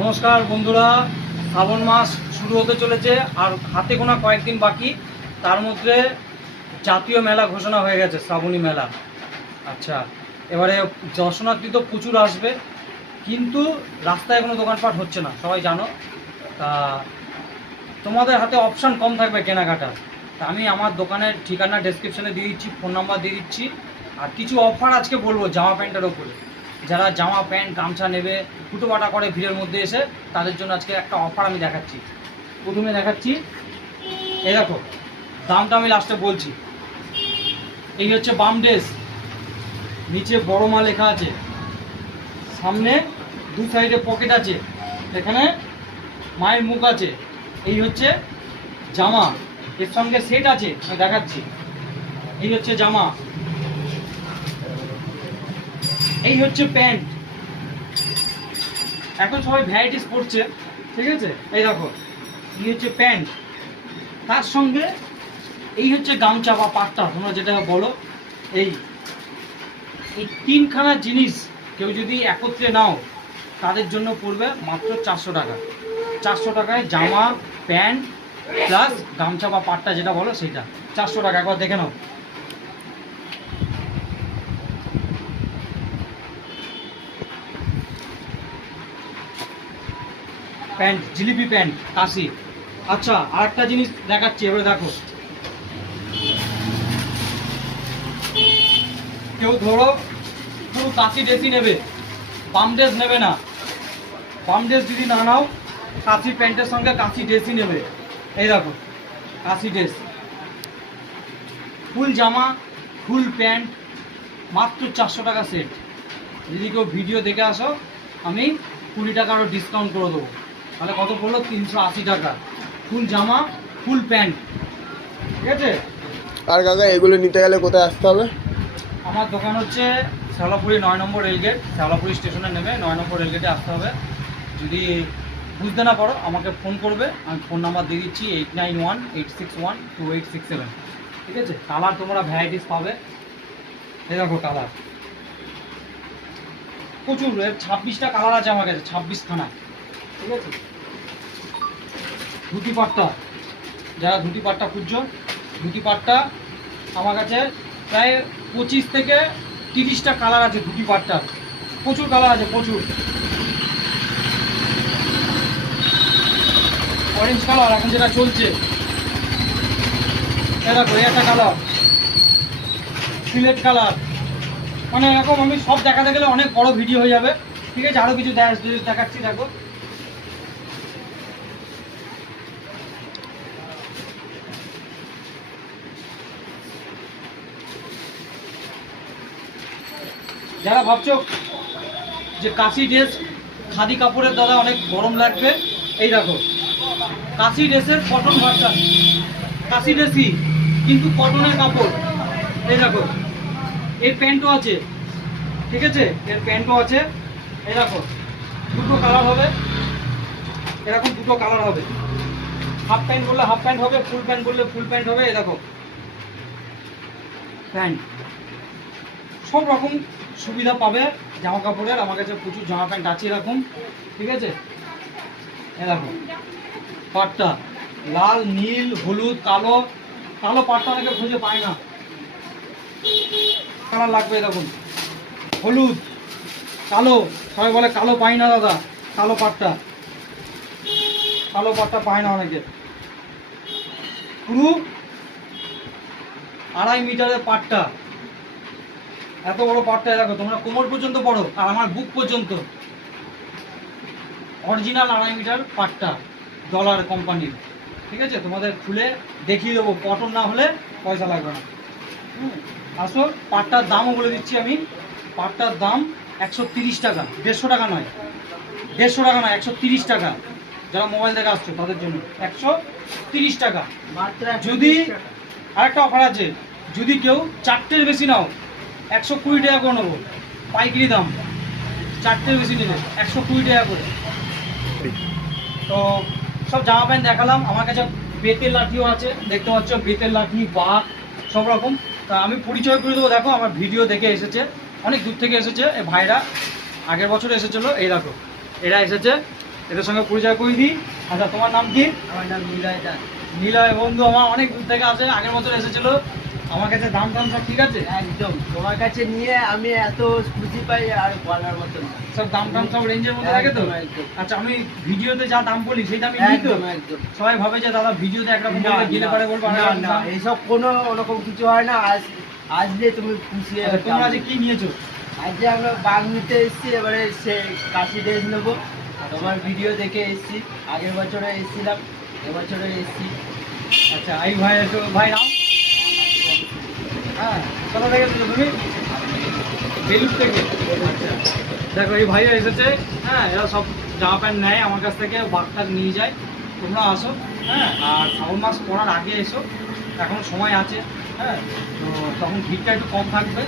নমস্কার বন্ধুরা, শ্রাবণ মাস শুরু হতে চলেছে আর হাতে গোনা কয়েকদিন বাকি। তার মধ্যে জাতীয় মেলা ঘোষণা হয়ে গেছে, শ্রাবণী মেলা। আচ্ছা, এবারে দর্শনার্থী তো প্রচুর আসবে, কিন্তু রাস্তায় কোনো দোকানপাট হচ্ছে না, সবাই জানো। তা তোমাদের হাতে অপশান কম থাকবে কেনাকাটার। তা আমি আমার দোকানের ঠিকানা ডেসক্রিপশানে দিয়ে দিচ্ছি, ফোন নাম্বার দিয়ে দিচ্ছি। আর কিছু অফার আজকে বলবো জামা প্যান্টের ওপরে। যারা জামা প্যান্ট গামছা নেবে, ফুটোপাটা করে ভিড়ের মধ্যে এসে, তাদের জন্য আজকে একটা অফার আমি দেখাচ্ছি। প্রথমে দেখাচ্ছি, এই দেখো, দামটা আমি লাস্টে বলছি। এই হচ্ছে বাম ড্রেস, নিচে বড় মা লেখা আছে, সামনে দু সাইডে পকেট আছে, এখানে মায়ের মুখ আছে। এই হচ্ছে জামা, এর সঙ্গে সেট আছে, আমি দেখাচ্ছি। এই হচ্ছে জামা, এই হচ্ছে প্যান্ট। এখন সবাই ভ্যারাইটিস পড়ছে, ঠিক আছে। এই দেখো, এই হচ্ছে প্যান্ট, তার সঙ্গে এই হচ্ছে গামছা বা পাট্টা, তোমরা যেটা বলো। এই এই তিনখানা জিনিস কেউ যদি একত্রে নাও, তাদের জন্য পড়বে মাত্র 400 টাকা। 400 টাকায় জামা প্যান্ট প্লাস গামছা বা পাট্টা যেটা বলো সেটা 400 টাকা। একবার দেখে নাও। প্যান্ট, জিলিপি প্যান্ট, কাশি। আচ্ছা, আরেকটা জিনিস দেখাচ্ছি, এবারে দেখো। কেউ ধরো পুরো কাশি ড্রেসই নেবে, বাম ড্রেস নেবে না। বাম ড্রেস যদি না নাও, কাশি প্যান্টের সঙ্গে কাশি ড্রেসই নেবে। এই দেখো, কাশি ড্রেস, ফুল জামা ফুল প্যান্ট, মাত্র 400 টাকা সেট। যদি কেউ ভিডিও দেখে আসো, আমি 20 টাকা আরও ডিসকাউন্ট করে দেবো। তাহলে কত পড়লো? 380 টাকা, ফুল জামা ফুল প্যান্ট, ঠিক আছে। আর কাকা এগুলো নিতে গেলে কোথায় আসতে হবে? আমার দোকান হচ্ছে শ্যাওলাপুরি 9 নম্বর রেলগেট, শ্যাওলাপুরি স্টেশনে নেমে 9 নম্বর রেলগেটে আসতে হবে। যদি বুঝতে না পারো আমাকে ফোন করবে, আমি ফোন নাম্বার দিয়ে দিচ্ছি 8918612867, ঠিক আছে। কালার তোমরা ভ্যারাইটিস পাবে। এই দেখো কালার প্রচুর, 26টা কালার আছে আমার কাছে, 26খানা, ঠিক আছে। ধুতি পাট্টা, যারা ধুতি পাট্টা খুঁজছো, ধুতি পাট্টা আমার কাছে প্রায় 25 থেকে 30টা কালার আছে ধুতি পাট্টার। প্রচুর কালার আছে, প্রচুর। অরেঞ্জ কালার এখন যেটা চলছে, দেখো এই একটা কালার, সিলেট কালার। মানে এরকম আমি সব দেখাতে গেলে অনেক বড় ভিডিও হয়ে যাবে, ঠিক আছে। আরও কিছু দেখাচ্ছি, দেখো। যারা ভাবছো যে কাশি ড্রেস খাদি কাপড়ের দাদা অনেক গরম লাগবে, এই দেখো কাশি ড্রেসের কটন ভার্সন, কাশি ড্রেসই কিন্তু কটনের কাপড়। এই দেখো, এর প্যান্টও আছে, ঠিক আছে, এর প্যান্টও আছে। এই দেখো, দুটো কালার হবে, এরকম দুটো কালার হবে। হাফ প্যান্ট বললে হাফ প্যান্ট হবে, ফুল প্যান্ট বললে ফুল প্যান্ট হবে। এই দেখো প্যান্ট, সব রকম সুবিধা পাবে জামা কাপড়ের। আমার কাছে প্রচুর জামা প্যান্ট আছে এরকম, ঠিক আছে। এ দেখো পাটটা, লাল নীল হলুদ কালো, কালো পাটটা অনেকে খুঁজে পায় না, কালার লাগবে এরকম। হলুদ কালো, সবাই বলে কালো পাই না দাদা, কালো পাটটা, কালো পাটটা পায় না অনেকে। পুরো 2.5 মিটারের পাটটা, এত বড় পাটটা। দেখো তোমরা কোমর পর্যন্ত পড়ো, আর আমার বুক পর্যন্ত। অরিজিনাল 2.5 মিটার পাটটা, ডলার কোম্পানির, ঠিক আছে। তোমাদের খুলে দেখিয়ে দেবো, কটন না হলে পয়সা লাগবে না। আসল পাটটার দামও বলে দিচ্ছি আমি। পাটটার দাম 130 টাকা, 150 টাকা নয়, 150 টাকা নয়, 130 টাকা। যারা মোবাইল দেখে আসছো তাদের জন্য 130 টাকা। যদি আরেকটা অফার আছে, যদি কেউ 4টের বেশি নাও 120 টাকা করে নেবো, পাইকারি দাম। 4টের বেশি নিলে 120 টাকা করে। তো সব জামা প্যান্ট দেখালাম। আমার কাছে বেতের লাঠিও আছে, দেখতে পাচ্ছ, বেতের লাঠি বাঘ সব রকম। তা আমি পরিচয় করে দেবো। দেখো আমার ভিডিও দেখে এসেছে, অনেক দূর থেকে এসেছে এই ভাইরা, আগের বছর এসেছিলো। এই দেখো এরা এসেছে, এদের সঙ্গে পরিচয় করে দিই। আচ্ছা, তোমার নাম কি? আমার নাম নিলয় দাস। নিলয় বন্ধু আমার অনেক দূর থেকে আসে, আগের বছর এসেছিল। আমার কাছে দাম টাম সব ঠিক আছে? একদম তোমার কাছে নিয়ে আমি এত খুশি পাই আর বলার মতো না। সব দাম টাম সব রেঞ্জের মধ্যে থাকে তো? একদম, একদম। আচ্ছা, আমি ভিডিওতে যা দাম বলি সেই দামই নিই তো? একদম একদম। সবাই ভাবে যে দাদা ভিডিওতে একরকম না, বললে গেলে পারে বলবো না, আরেক না, দাম। এইসব কোনো ওরকম কিছু হয় না। আসলে তুমি খুশি হয়ে আচ্ছা, তোমরা যাবে। আজকে কি নিয়েছো? আজকে আমরা বাঘ নিতে এসেছি, এবারে সে কাশি ড্রেস নেবো। তোমার ভিডিও দেখে এসেছি, আগের বছরে এসেছিলাম, এবছরে এসেছি। আচ্ছা, এই ভাই একটু ভাই নাম? হ্যাঁ, কোথা থেকে এসেছো তুমি? বেলুর থেকে। আচ্ছা, দেখো এই ভাইও এসেছে। হ্যাঁ, এরা সব জামা প্যান্ট নেয় আমার কাছ থেকে, বাঘটাক নিয়ে যায়। তোমরা আসো, হ্যাঁ, আর শ্রাবণ মাস পড়ার আগে এসো, এখন সময় আছে। হ্যাঁ, তো তখন ভিড়টা একটু কম থাকবে।